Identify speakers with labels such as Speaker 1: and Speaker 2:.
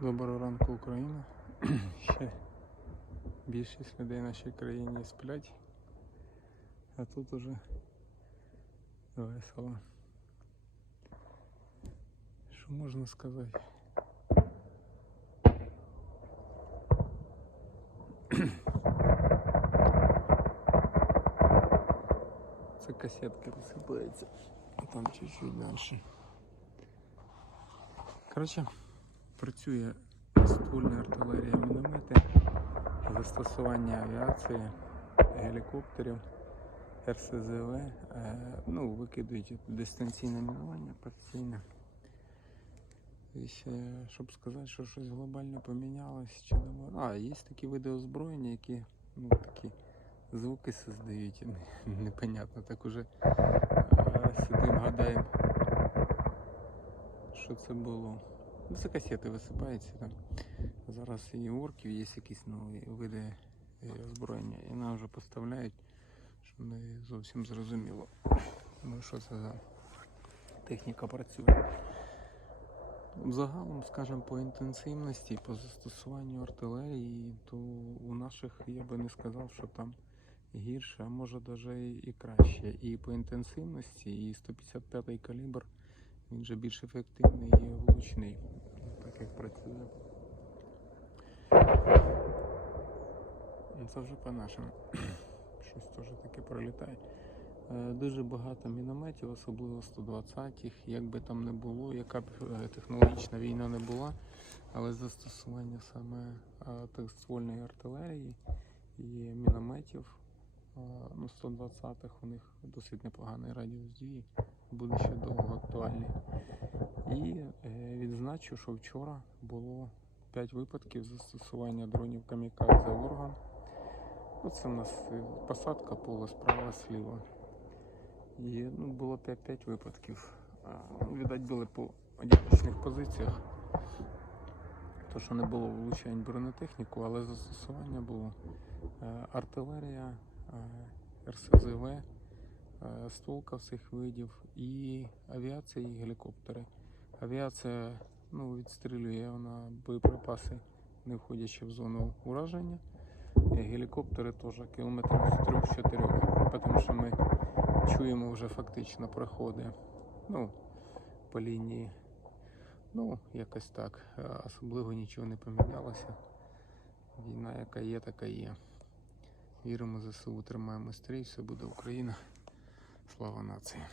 Speaker 1: Доброго ранку, Україна. Ще більшість людей в нашій країні сплять, а тут уже весело. Що можна сказати? Це касетки розсипаються, а там чуть-чуть далі. Коротше, Працює ствольна артилерія міномети, застосування авіації, гелікоптерів, РСЗВ, е, ну, викидують дистанційне мінування професійне. І ще, щоб сказати, що щось глобально помінялось, чи нема. А, є такі види озброєння, які ну, такі звуки создають, непонятно. Так уже е, сидимо, гадаємо, що це було. Ну, це касети висипаються там. Зараз і у орків є якісь нові види е, озброєння, і нам вже поставляють, що не зовсім зрозуміло, ну, що це за техніка працює. Загалом, скажімо, по інтенсивності, по застосуванню артилерії, то у наших я би не сказав, що там гірше, а може навіть і краще. І по інтенсивності, і 155-й калібр він же більш ефективний і влучний, так як працює. Ну, Це вже по-нашому. Щось теж таке пролітає. Е, Дуже багато мінометів, особливо 120-х, як би там не було, яка б е, технологічна війна не була, але застосування саме е, ствольної артилерії і мінометів е, ну, 120-х у них досить непоганий радіус дії, буде ще довго актуальний. І е, відзначу, що вчора було 5 випадків застосування дронів камікадзе орган. Оце у нас е, посадка поле справа сліва. І ну, було 5-5 випадків. А, ну, видать, були по одиночних позиціях. То, що не було влучань бронетехніку, але застосування було Е, артилерія, РСЗВ, стволка всіх видів і авіація і гелікоптери. Авіація ну, відстрілює вона боєприпаси, не входячи в зону ураження. Гелікоптери теж кілометрів з 3-4, тому що ми чуємо вже фактично проходи ну, по лінії. Ну, якось так. Е, Особливо нічого не помінялося. Війна, яка є, така є. Віримо в ЗСУ, тримаємо стрій, все буде Україна. Слава нації.